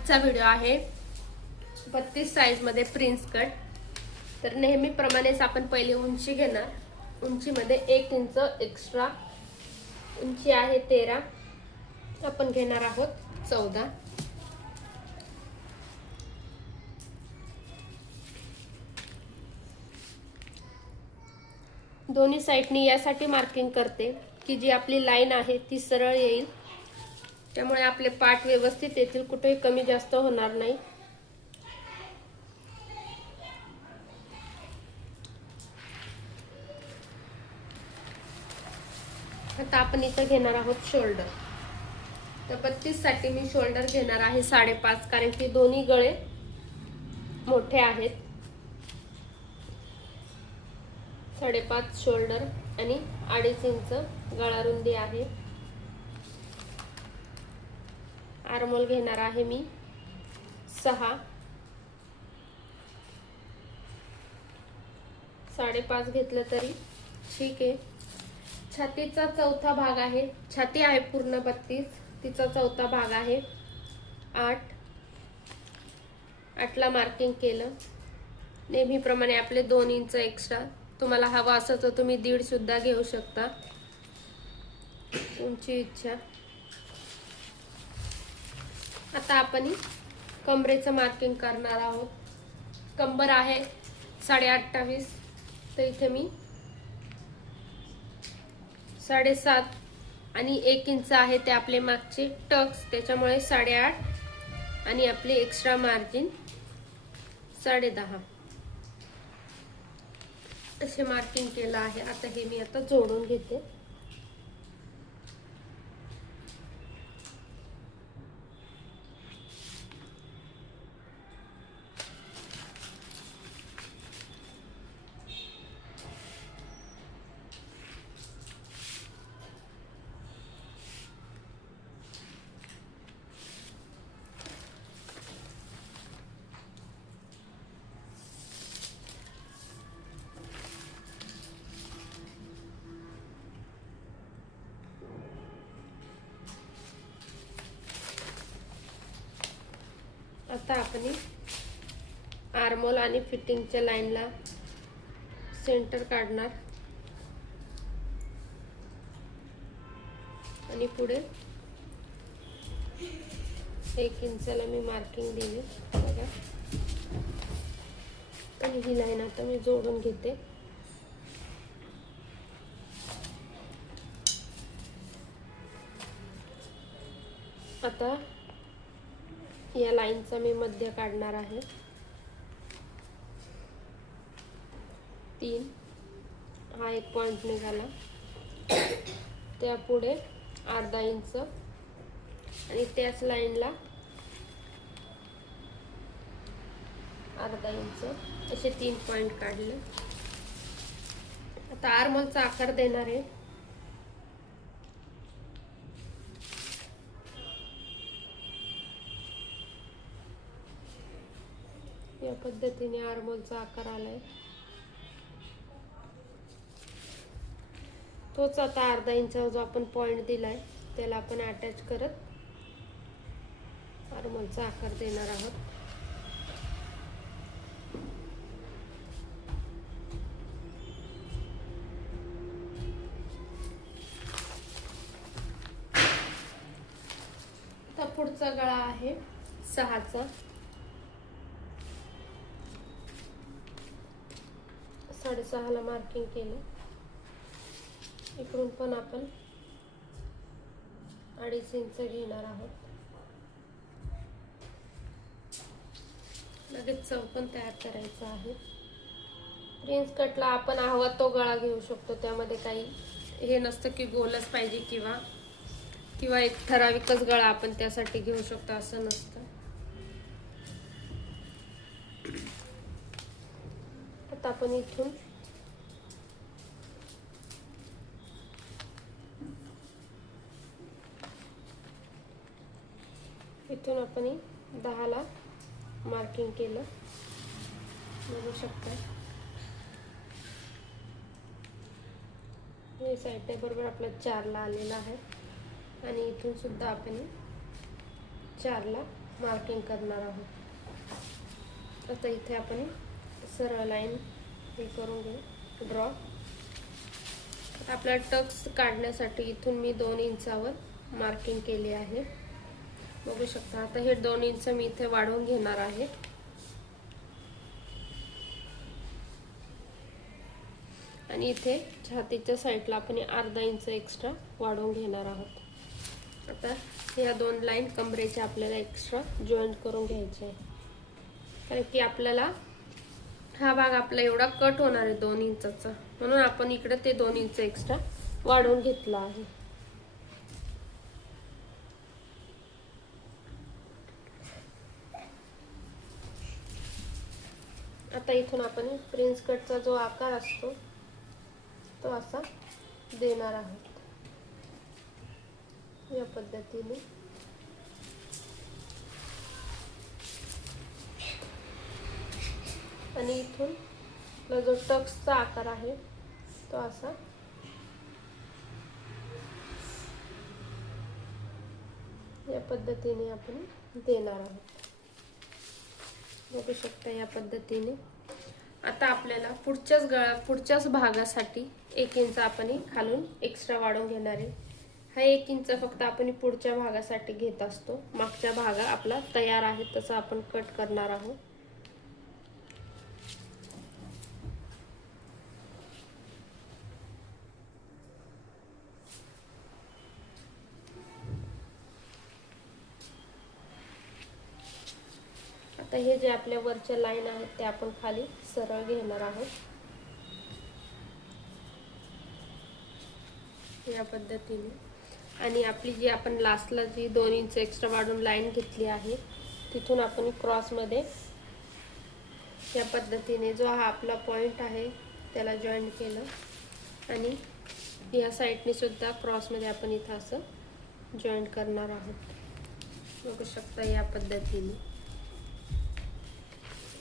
आजचा व्हिडिओ आहे 32 साइज मध्ये प्रिन्स कट। तर नेहमीप्रमाणेच आपण पहिले उंची घेणार। उंचीमध्ये 1 इंच एक्स्ट्रा, उंची आहे 13, आपण घेणार आहोत 14। दोन्ही साइडनी यासाठी मार्किंग करते की जी आपली लाईन आहे ती सरळ येईल, त्यामुळे आपले पार्ट व्यवस्थित येतील, कुठेही कमी जास्त होणार नाही। आता आपण इथे घेणार आहोत शोल्डर। तर 32 साठी मी शोल्डर घेणार आहे 5.5, कारण की दोन्ही गळे मोठे आहेत। 5.5 शोल्डर आणि 2.5 इंच गळा रुंदी आहे। आर्महोल घेणार आहे मी 6, 5.5 घेतलं तरी ठीक आहे। छातीचा चौथा भाग आहे, छाती आहे पूर्ण 32, तिचा चौथा भाग आहे 8। 8 ला मार्किंग केलं। नेहमीप्रमाणे आपले 2 इंच एक्स्ट्रा, तुम्हाला हवा असेल तर तुम्ही 1.5 सुद्धा घेऊ शकता, तुमची इच्छा। आता आपण कमरेचं मार्किंग करणार आहोत। कंबर आहे 28.5, तर इथे मी 7.5 आणि 1 इंच आहे ते आपले मागचे टक्स, त्याच्यामुळे 8.5 आणि आपली एक्स्ट्रा मार्जिन 10.5 असे मार्किंग केलं आहे। आता हे मी आता जोडून घेते। आता आपण आर्महोल आणि फिटिंगच्या लाईनला सेंटर काढणार आणि पुढे 1 इंचाला मी मार्किंग दिली बघा। आणि ही लाईन आता मी जोडून घेते। आता या लाईनचा मी मध्य काढणार आहे 3, हा एक पॉइंट निघाला, त्या पुढे अर्धा इंच आणि त्याच लाईनला अर्धा इंच, असे 3 पॉइंट काढले। आता आर्महोलचा आकार देणार आहे। या पद्धतीने आर्महोलचा आकार आलाय, तोच आता अर्धा इंचावर जो आपण पॉइंट दिलाय त्याला आपण अटॅच करत आर्महोलचा आकार देणार आहोत। आता पुढचा गळा आहे 6चा, 6.5 ला मार्किंग केलं। इकडून पण आपण 2.5 इंच घेणार आहोत। लगेच चौकोन तयार करायचा आहे। प्रिन्स कटला आपण हवा तो गळा घेऊ शकतो, त्यामध्ये काही हे नसतं की गोलच पाहिजे किंवा एक ठराविकच गळा आपण त्यासाठी घेऊ शकतो, असं नसतं। आता आपण इथून आपण 10 ला मार्किंग केलं, बघू शकता। हे साइड बरोबर आपल्या 4 ला आलेला आहे आणि इथून सुद्धा आपण 4 ला मार्किंग करणार आहोत. आता इथे आपण सरळ लाईन हे करून घेऊ ड्रॉ. आपला टक्स काढण्यासाठी इथून मी 2 इंचावर मार्किंग केली आहे, बघू शकता. आता हे 2 इंच मी इथे वाढवून घेणार आहे. आणि इथे छातीच्या साईडला आपण अर्धा इंच एक्स्ट्रा वाढवून घेणार आहोत. आता ह्या 2 लाईन कमरेच्या आपल्याला एक्स्ट्रा जॉईंट करून घ्यायचे आहे, कारण की आपल्याला हा भाग आपला एवढा कट होणार आहे 2 इंचाचा, म्हणून आपण इकडे ते 2 इंच एक्स्ट्रा वाढवून घेतला आहे. आता इथून आपण प्रिन्स कटचा जो आकार असतो तो असा देणार आहोत, या पद्धतीने. आणि इथून जो टक्सचा आकार आहे तो असा या पद्धतीने आपण देणार आहोत, बघू शकता या पद्धतीने. आता आपल्याला पुढच्याच भागासाठी 1 इंच आपण खालून एक्स्ट्रा वाढवून घेणार आहे. हा 1 इंच फक्त आपण पुढच्या भागासाठी घेत असतो. मागच्या भाग आपला तयार आहे तसा आपण कट करणार आहोत. आता हे जे आपल्या वरच्या लाईन आहेत ते आपण खाली सरळ घेणार आहोत, या पद्धतीने. आणि आपली जी आपण लास्टला जी 2 इंच एक्स्ट्रा वाढवून लाईन घेतली आहे तिथून आपण क्रॉस मध्ये या पद्धतीने जो हा आपला पॉइंट आहे त्याला जॉईंट केलं. आणि या साईडने सुद्धा क्रॉस मध्ये आपण इथं असं जॉईंट करणार आहोत, बघू शकता या पद्धतीने.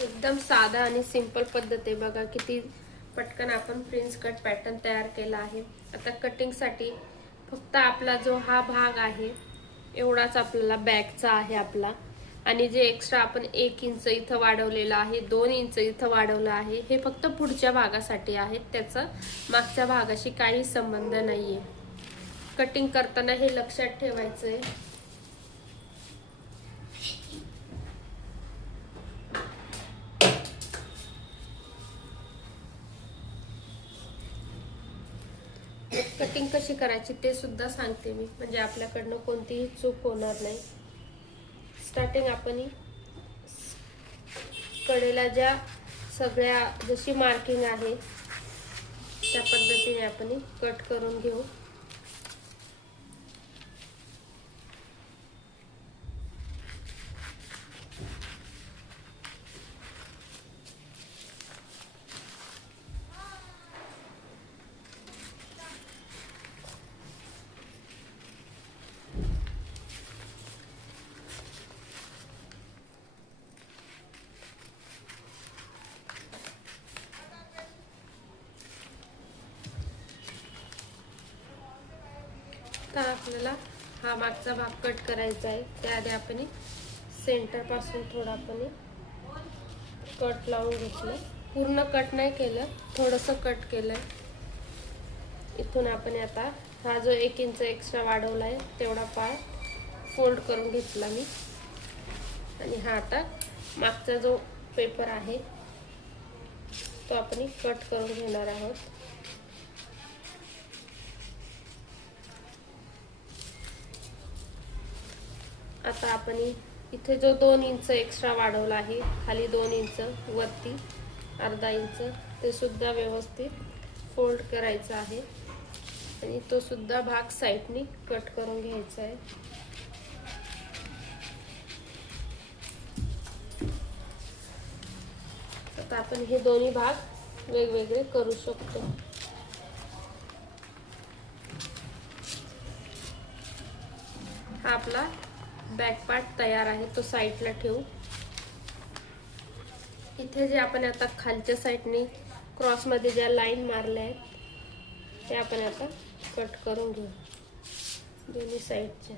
एकदम साधा आणि सिंपल पद्धत आहे, बघा किती पटकन आपण प्रिन्स कट पॅटर्न तयार केला आहे. आता कटिंग साठी फक्त आपला जो हा भाग आहे एवढाच आपल्याला बॅकचा आहे आपला. आणि जे एक्स्ट्रा आपण 1 इंच इथं वाढवलेलं आहे, 2 इंच इथं वाढवलं आहे, हे फक्त पुढच्या भागासाठी आहे, त्याचा मागच्या भागाशी काही संबंध नाहीये. कटिंग करताना हे लक्षात ठेवायचं आहे. कटिंग कशी करायची ते सुद्धा सांगते मी, म्हणजे आपल्याकडनं कोणतीही चूक होणार नाही. स्टार्टिंग आपण कडेला ज्या सगळ्या जशी मार्किंग आहे त्या पद्धतीने आपण कट करून घेऊ. आता आपल्याला हा मागचा भाग कट करायचा आहे, त्याआधी आपण सेंटर पासून थोडा आपण कट लावून घेतलं. पूर्ण कट नाही केलं, थोडंसं कट केलंय. इथून आपण आता हा जो 1 इंच एक्स्ट्रा वाढवलाय तेवढा पार्ट फोल्ड करून घेतला मी. आणि हा आता मागचा जो पेपर आहे तो आपण कट करून घेणार आहोत. आता आपण इथे जो 2 इंच एक्स्ट्रा वाढवला आहे, खाली 2 इंच वरती अर्धा इंच, ते सुद्धा व्यवस्थित फोल्ड करायचा आहे. आणि तो सुद्धा भाग साईडनी कट करून घ्यायचा आहे. आता आपण हे दोन्ही भाग वेगवेगळे करू शकतो. हा आपला बॅक पार्ट तयार आहे, तो साईडला ठेवू. इथे जे आपण आता खालच्या साईडने क्रॉस मध्ये ज्या लाईन मारल्या आहेत ते आपण आता कट करून घेऊ दोन्ही साईडच्या.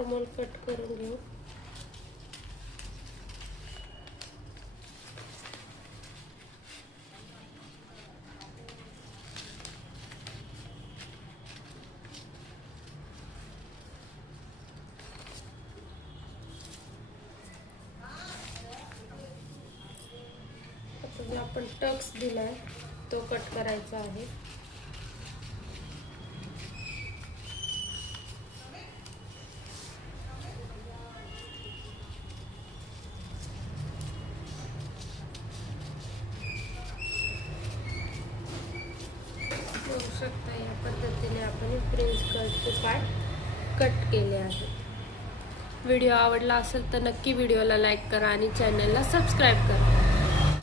नॉर्मल कट करून घेऊ. आता जो आपण टक्स दिलाय तो कट करायचा आहे. बघू शकता या पद्धतीने आपण प्रिन्स कटचे पार्ट कट केले आहे. व्हिडिओ आवडला असेल तर नक्की व्हिडिओला लाईक करा आणि चॅनलला सबस्क्राईब करा.